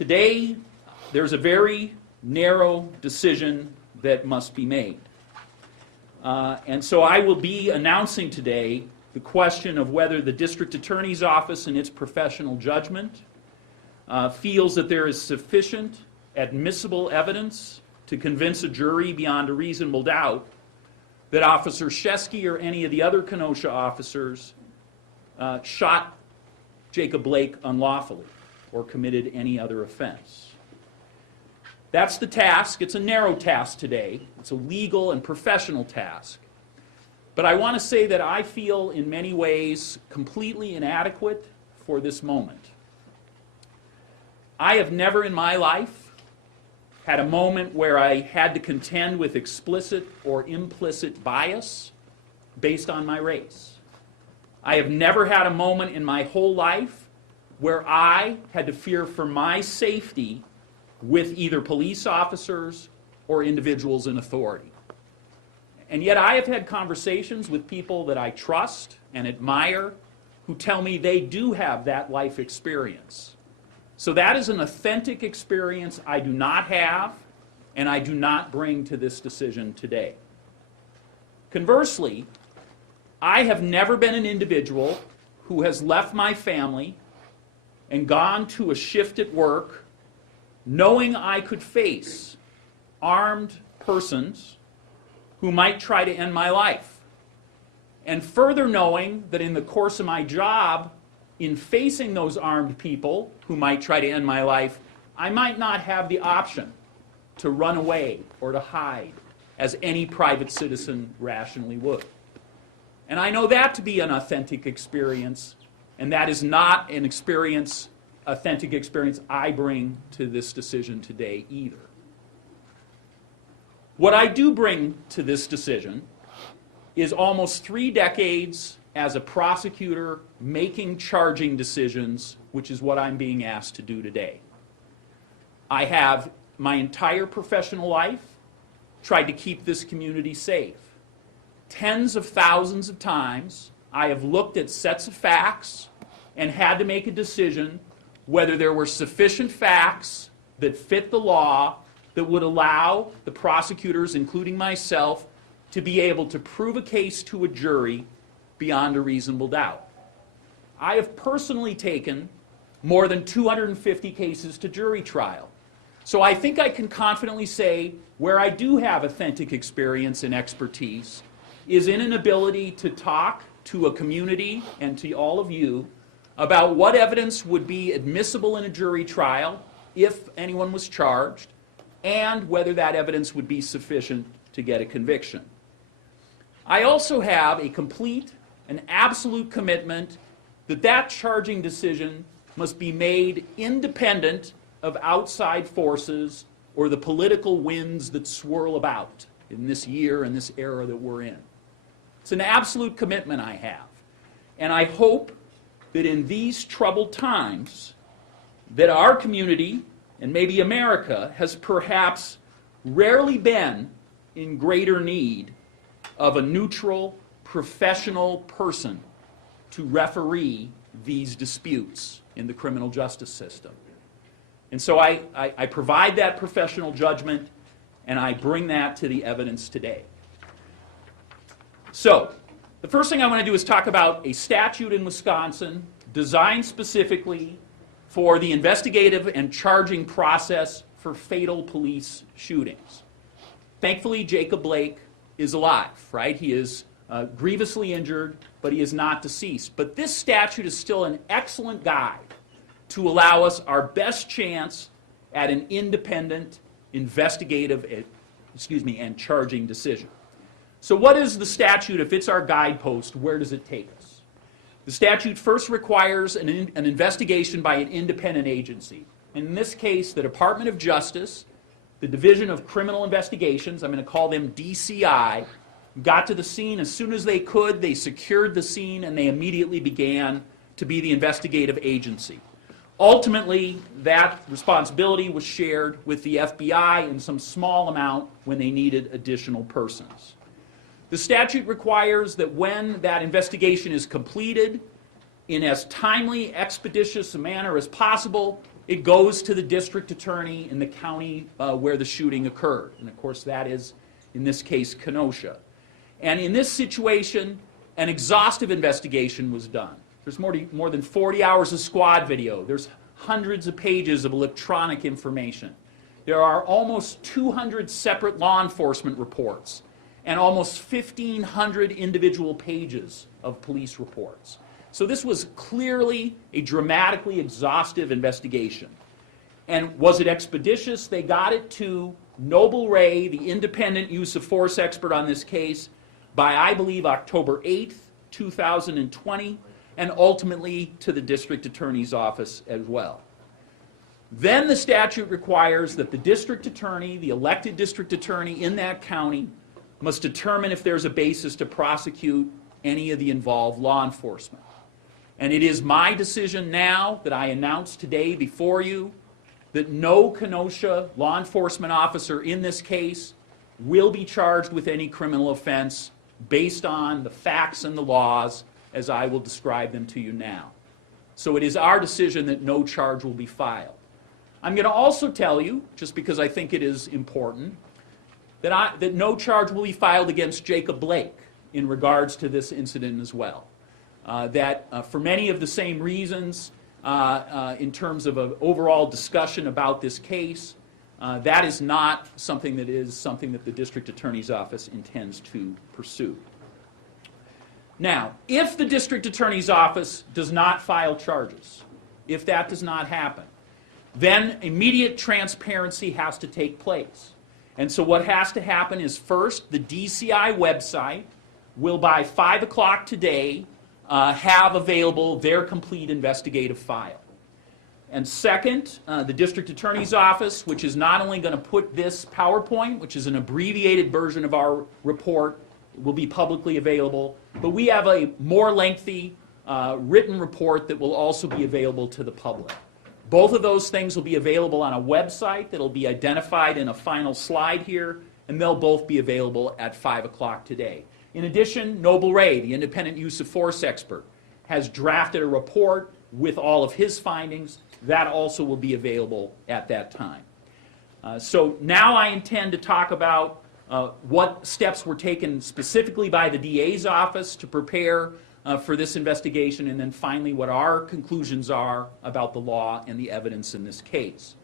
Today, there's a very narrow decision that must be made. And so I will be announcing today the question of whether the District Attorney's Office, in its professional judgment, feels that there is sufficient admissible evidence to convince a jury beyond a reasonable doubt that Officer Shesky or any of the other Kenosha officers shot Jacob Blake unlawfully or committed any other offense. That's the task. It's a narrow task today. It's a legal and professional task. But I want to say that I feel in many ways completely inadequate for this moment. I have never in my life had a moment where I had to contend with explicit or implicit bias based on my race. I have never had a moment in my whole life where I had to fear for my safety with either police officers or individuals in authority. And yet I have had conversations with people that I trust and admire who tell me they do have that life experience. So that is an authentic experience I do not have and I do not bring to this decision today. Conversely, I have never been an individual who has left my family and gone to a shift at work knowing I could face armed persons who might try to end my life. And further knowing that in the course of my job, in facing those armed people who might try to end my life, I might not have the option to run away or to hide as any private citizen rationally would. And I know that to be an authentic experience, and that is not an authentic experience I bring to this decision today either. What I do bring to this decision is almost 3 decades as a prosecutor making charging decisions, which is what I'm being asked to do today. I have my entire professional life tried to keep this community safe. Tens of thousands of times I have looked at sets of facts and had to make a decision whether there were sufficient facts that fit the law that would allow the prosecutors, including myself, to be able to prove a case to a jury beyond a reasonable doubt. I have personally taken more than 250 cases to jury trial. So I think I can confidently say where I do have authentic experience and expertise is in an ability to talk to a community and to all of you about what evidence would be admissible in a jury trial if anyone was charged, and whether that evidence would be sufficient to get a conviction. I also have a complete and absolute commitment that that charging decision must be made independent of outside forces or the political winds that swirl about in this year and this era that we're in. It's an absolute commitment I have. And I hope that in these troubled times that our community, and maybe America, has perhaps rarely been in greater need of a neutral, professional person to referee these disputes in the criminal justice system. And so I provide that professional judgment, and I bring that to the evidence today. So, the first thing I want to do is talk about a statute in Wisconsin designed specifically for the investigative and charging process for fatal police shootings. Thankfully, Jacob Blake is alive, right? He is grievously injured, but he is not deceased. But this statute is still an excellent guide to allow us our best chance at an independent, investigative, and charging decision. So what is the statute? If it's our guidepost, where does it take us? The statute first requires an investigation by an independent agency. In this case, the Department of Justice, the Division of Criminal Investigations, I'm going to call them DCI, got to the scene as soon as they could. They secured the scene, and they immediately began to be the investigative agency. Ultimately, that responsibility was shared with the FBI in some small amount when they needed additional persons. The statute requires that when that investigation is completed, in as timely, expeditious a manner as possible, it goes to the district attorney in the county where the shooting occurred. And of course that is, in this case, Kenosha. And in this situation, an exhaustive investigation was done. There's more than 40 hours of squad video. There's hundreds of pages of electronic information. There are almost 200 separate law enforcement reports and almost 1,500 individual pages of police reports. So this was clearly a dramatically exhaustive investigation. And was it expeditious? They got it to Noble Ray, the independent use of force expert on this case, by, I believe, October 8th, 2020, and ultimately to the district attorney's office as well. Then the statute requires that the district attorney, the elected district attorney in that county, must determine if there's a basis to prosecute any of the involved law enforcement. And it is my decision now that I announce today before you that no Kenosha law enforcement officer in this case will be charged with any criminal offense based on the facts and the laws as I will describe them to you now. So it is our decision that no charge will be filed. I'm going to also tell you, just because I think it is important, that no charge will be filed against Jacob Blake in regards to this incident as well. For many of the same reasons, in terms of an overall discussion about this case, that is not something that the district attorney's office intends to pursue. Now, if the district attorney's office does not file charges, if that does not happen, then immediate transparency has to take place. And so what has to happen is, first, the DCI website will by 5 o'clock today have available their complete investigative file. And second, the district attorney's office, which is not only going to put this PowerPoint, which is an abbreviated version of our report, will be publicly available, but we have a more lengthy written report that will also be available to the public. Both of those things will be available on a website that will be identified in a final slide here, and they'll both be available at 5 o'clock today. In addition, Noble Ray, the independent use of force expert, has drafted a report with all of his findings. That also will be available at that time. So now I intend to talk about what steps were taken specifically by the DA's office to prepare for this investigation, and then finally what our conclusions are about the law and the evidence in this case.